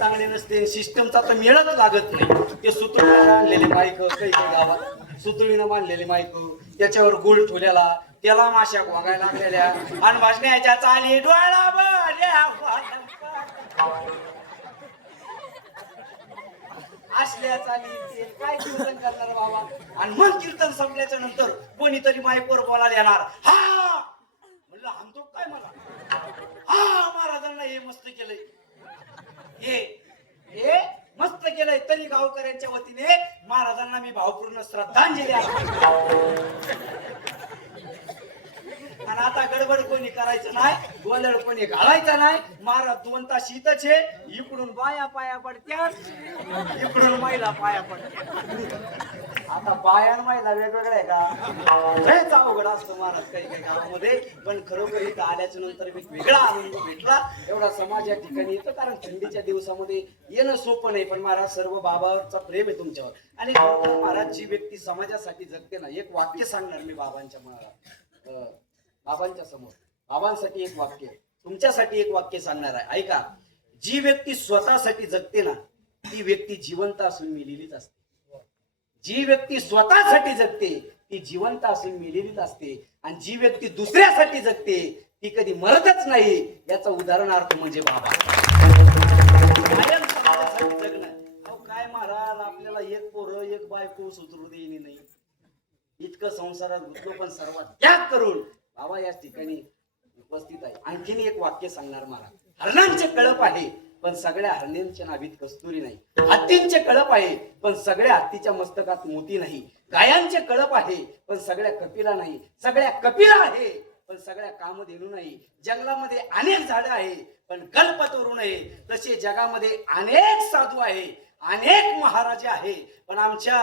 चांगले नसते सिस्टमचा तर मेळच लागत नाही. ते सुतळीनं मांडलेले माईक काही काही गावात. सुतळीनं मांडलेले माईक त्याच्यावर गुळ ठेवलेला त्याला माश्या वागायला लागलेल्या. आणि याच्या चाली डोळा असल्या चाली काय कीर्तन करणार बाबा? आणि मग कीर्तन संपल्याच्या नंतर कोणीतरी माईकवर बोलायला येणार. हा म्हणलं हाणतो काय मला हा महाराजांना हे मस्त केलंय हे हे मस्त केलंय. तरी गावकऱ्यांच्या वतीने महाराजांना मी भावपूर्ण श्रद्धांजली आणि आता गडबड कोणी करायचं नाही गोंधळ कोणी घालायचा नाही. महाराज दोन तास इथंच आहे. इकडून बाया पाया पडत्या इकडून महिला पाया पडत्या आता बाया महिला वेगवेगळ्या आहे का? लयच अवघड असतो महाराज काही काही गावामध्ये. पण खरोखर इथं आल्याच्यानंतर एक वेगळा आनंद भेटला. एवढा समाज या ठिकाणी येतो. कारण थंडीच्या दिवसामध्ये येणं सोपं नाही. पण महाराज सर्व बाबावरचा प्रेम आहे तुमच्यावर. आणि महाराज जी व्यक्ती समाजासाठी जगते ना एक वाक्य सांगणार मी बाबांच्या महाराज बाबांच्या समोर. बाबांसाठी एक वाक्य तुमच्यासाठी एक वाक्य सांगणार आहे. ऐका. जी व्यक्ती स्वतःसाठी जगते ना ती व्यक्ती जिवंत असून मिलेलीच असते. जी व्यक्ती स्वतःसाठी जगते ती जिवंत असून मिलेलीच असते. आणि जी व्यक्ती दुसऱ्यासाठी जगते ती कधी मरतच नाही. याचं उदाहरणार्थ म्हणजे बाबा. काय महाराज आपल्याला एक पोरं एक बायको सुधरू देईनी नाही. इतकं संसारात गुंतलो पण सर्वात त्याग करून. बाबा या ठिकाणी उपस्थित आहे. आणखीन एक वाक्य सांगणार महाराज. हरणांचे कळप आहे. पण सगळ्या हरणींच्या नाभीत कस्तुरी नाही. हत्तींचे कळप आहे पण सगळ्या हत्तीच्या मस्तकात मोती नाही. गायांचे कळप आहे पण सगळ्या कपिला नाही. सगळ्या कपिला आहे पण सगळ्या कामधेनू नाही. जंगलामध्ये अनेक झाडं आहे पण कल्प तोरू नये. तसे जगामध्ये अनेक साधू आहे अनेक महाराजे आहे. पण आमच्या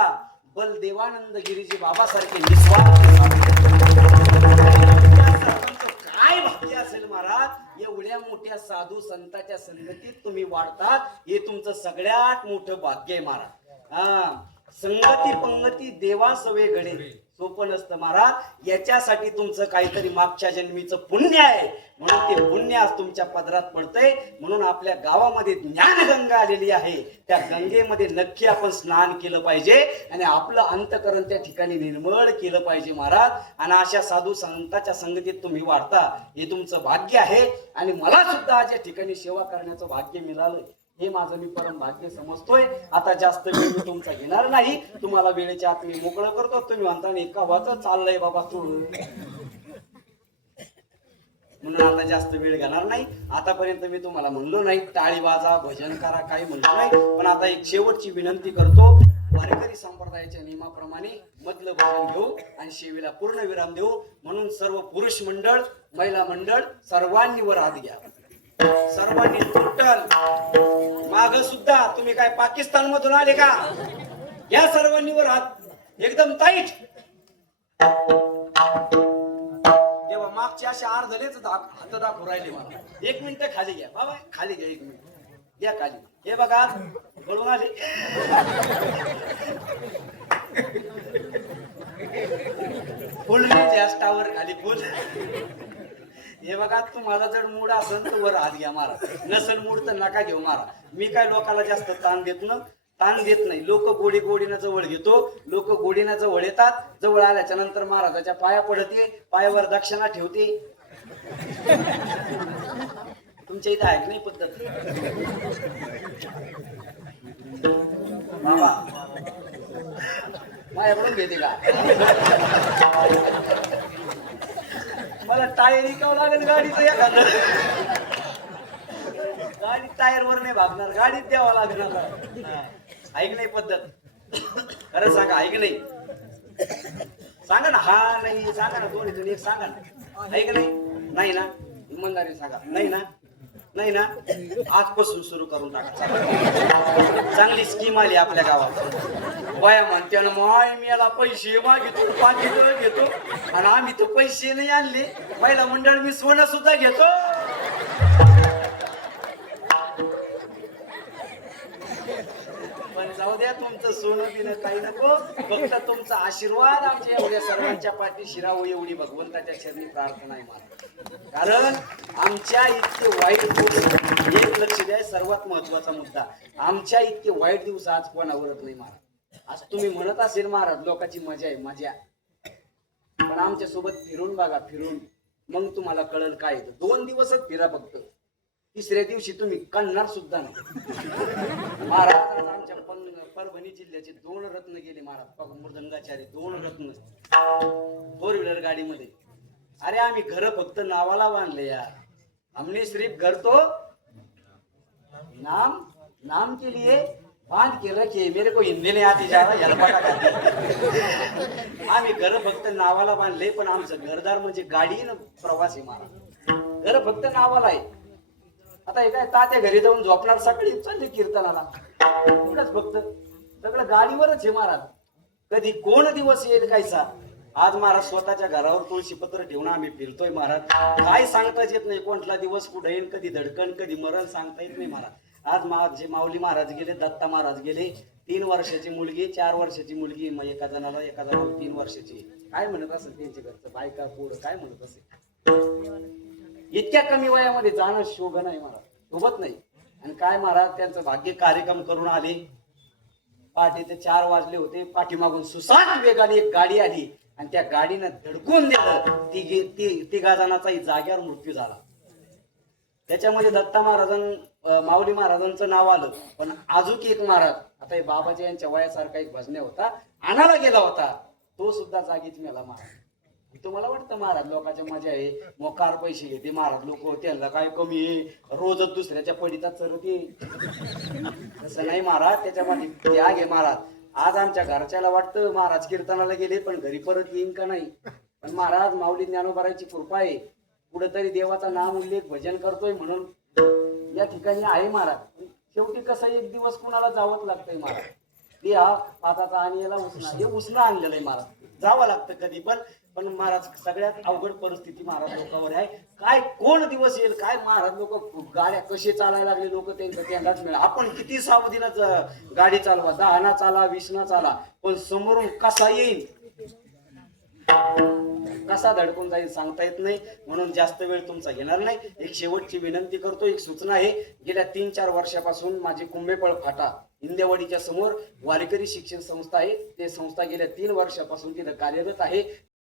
बलदेवानंद गिरीजी बाबासारखे निस्वार्थ साधू संतांच्या संगतीत तुम्ही वाढतात हे तुमचं सगळ्यात मोठं भाग्य आहे महाराज. हा संगती पंगती देवा सवे घडेल सोपं नसतं महाराज. याच्यासाठी तुमचं काहीतरी मागच्या जन्मीचं पुण्य आहे. म्हणून ते पुण्य आज तुमच्या पदरात पडतंय. म्हणून आपल्या गावामध्ये ज्ञानगंगा आलेली आहे. त्या गंगेमध्ये नक्की आपण स्नान केलं पाहिजे आणि आपलं अंतकरण त्या ठिकाणी निर्मळ केलं पाहिजे महाराज. आणि अशा साधू संतांच्या संगतीत तुम्ही वाढता हे तुमचं भाग्य आहे. आणि मला सुद्धा आज या ठिकाणी सेवा करण्याचं भाग्य मिळालं हे माझं मी परम भाग्य समजतोय. आता जास्त वेळ मी तुमचा घेणार नाही. तुम्हाला वेळेच्या आत मी मोकळं करतो. तुम्ही म्हणता नाही का वाच चाललंय बाबा तू. म्हणून आता जास्त वेळ घेणार नाही. आतापर्यंत मी तुम्हाला म्हणलो नाही. टाळी वाजा भजन करा काही म्हणलो नाही. पण आता एक शेवटची विनंती करतो. वारकरी संप्रदायाच्या नियमाप्रमाणे मधलं भजन घेऊ आणि शेवीला पूर्ण विराम देऊ. म्हणून सर्व पुरुष मंडळ महिला मंडळ सर्वांनी वर हात घ्या. सर्वांनी टोटल माग सुद्धा तुम्ही काय पाकिस्तान मधून आले का? या सर्वांनी वर हात. एकदम टाईट तेव्हा मागचे असे अर्धलेच दाख हात दाखवू राहिले मला. एक मिनिट खाली घ्या. बाबा खाली घ्या एक मिनिट. या खाली. हे बघा बोलून आले. फुल जास्त टावर खाली बोल हे बघा तुम्हाला जर मूड असेल तर वर हात घ्या मारा. नसेल मूड तर नका घेऊ मारा. मी काय लोकाला जास्त ताण देत ना ताण देत नाही. लोक गोडी गोडीनं जवळ घेतो लोक गोडीनं जवळ येतात जवळ आल्याच्यानंतर महाराजाच्या पाया पडते पायावर दक्षिणा ठेवते. तुमच्या इथे ऐक नाही पद्धत? बाबा माझ्याकडून घेते का? मला टायर विकावं लागेल गाडीचं एखादं. गाडी टायर वर नाही भागणार गाडीत द्यावं लागणार ऐक नाही पद्धत. खरं सांगा ऐक नाही. सांगा ना हा नाही सांगा ना दोन्ही दोन्ही एक सांगा ना. ऐक नाही? नाही ना? इमानदारी सांगा. नाही ना? नाही ना? आजपासून सुरू करून टाका चांगली स्कीम आली आपल्या गावात. बाया म्हणते ना माय मी याला पैसे मागितो पाकिट घेतो. आणि आम्ही तर पैसे नाही आणले. पहिला मंडळ मी सोनं सुद्धा घेतो. राहू द्या तुमचं सोनं बिन काही नको. फक्त तुमचा आशीर्वाद आमच्या एवढ्या सर्वांच्या पाठी शिरावं एवढी भगवंताच्या चरणी प्रार्थना आहे मला. कारण आमच्या इतके वाईट दिवस एक लक्ष द्या सर्वात महत्त्वाचा मुद्दा. आमच्या इतके वाईट दिवस आज कोणावरच नाही महाराज आज तुम्ही म्हणत असेल महाराज लोकांची मजा आहे मजा. पण आमच्यासोबत फिरून बघा फिरून. मग तुम्हाला कळल काय दोन दिवसच फिरा फक्त. तिसऱ्या दिवशी तुम्ही कळणार सुद्धा नाही. महाराज आमच्या पण परभणी जिल्ह्याचे दोन रत्न गेले महाराज. मृदंगाचार्य दोन रत्न. फोर व्हीलर गाडीमध्ये. अरे आम्ही घर फक्त नावाला बांधले यार. हमने सिर्फ घर तो नाम नाम के लिए बांध के रखे. मेरे को हिंदी नाही आती जा आम्ही घर फक्त नावाला बांधले पण आमचं घरदार म्हणजे गाडी ना प्रवास आहे घर फक्त नावाला आहे. आता हे काय तात्या घरी जाऊन झोपणार सकाळी चालले कीर्तनाला. फक्त. सगळं गाडीवरच आहे महाराज. कधी कोण दिवस येईल कायचा आज महाराज स्वतःच्या घरावर तुळशीपत्र ठेवून आम्ही फिरतोय महाराज. काय सांगताच येत नाही. कोणता दिवस कुठे येईल कधी धडकन कधी मरण सांगता येत नाही महाराज. आज माझे माऊली महाराज गेले दत्ता महाराज गेले तीन वर्षाची मुलगी चार वर्षाची मुलगी मग एका जणाला एका जणाला तीन वर्षाची. काय म्हणत असेल त्यांचे घरचं? बायका पोरं काय म्हणत असेल? इतक्या कमी वयामध्ये जाणं शोभ नाही महाराज. शोभत नाही. आणि काय महाराज त्यांचं भाग्य कार्यक्रम करून आले. पहाटेचे चार वाजले होते. पाठीमागून सुसाट वेगाने एक गाडी आली आणि त्या गाडीनं धडकून दिलं. तिघे तिघा जणांचाही जाग्यावर मृत्यू झाला. त्याच्यामध्ये दत्ता महाराजां माऊली महाराजांचं नाव आलं. पण अजून एक महाराज आता हे बाबाजी यांच्या वयासारखा एक भजने होता. आणायला गेला होता. तो सुद्धा जागीच मेला महाराज. तुम्हाला वाटतं महाराज लोकांच्या मजा आहे. मोकार पैसे घेते महाराज लोक त्यांना काय कमी आहे? रोजच दुसऱ्याच्या पडीचा चरत ये तसं नाही महाराज त्याच्यामध्ये त्याग आहे महाराज. आज आमच्या घरच्याला वाटतं महाराज कीर्तनाला गेले पण घरी परत येईन का नाही? पण महाराज माऊली ज्ञानोबाराची कृपा आहे. कुठेतरी देवाचा नाम उल्लेख भजन करतोय म्हणून. या ठिकाणी आहे महाराज. शेवटी कसं एक दिवस कुणाला जावंच लागतंय महाराज? ते हा पाताचा आणि याला उसना हे उसना आणलेलं आहे महाराज. जावं लागतं कधी पण पण महाराज सगळ्यात अवघड परिस्थिती महाराज लोकांवर आहे. काय कोण दिवस येईल? काय महाराज लोक गाड्या कसे चालायला लागले? लोक त्यांनाच मिळालं. आपण किती सावधीनं गाडी चालवा. दहाना चाला वीसना चाला. पण समोरून कसा येईल? कसा धडकून जाईल सांगता येत नाही. म्हणून जास्त वेळ तुमचा घेणार नाही. एक शेवटची विनंती करतो. एक सूचना आहे. गेल्या तीन चार वर्षापासून माझी कुंभेपळ फाटा इंदेवाडीच्या समोर वारकरी शिक्षण संस्था आहे. ते संस्था गेल्या तीन वर्षापासून तिथं कार्यरत आहे.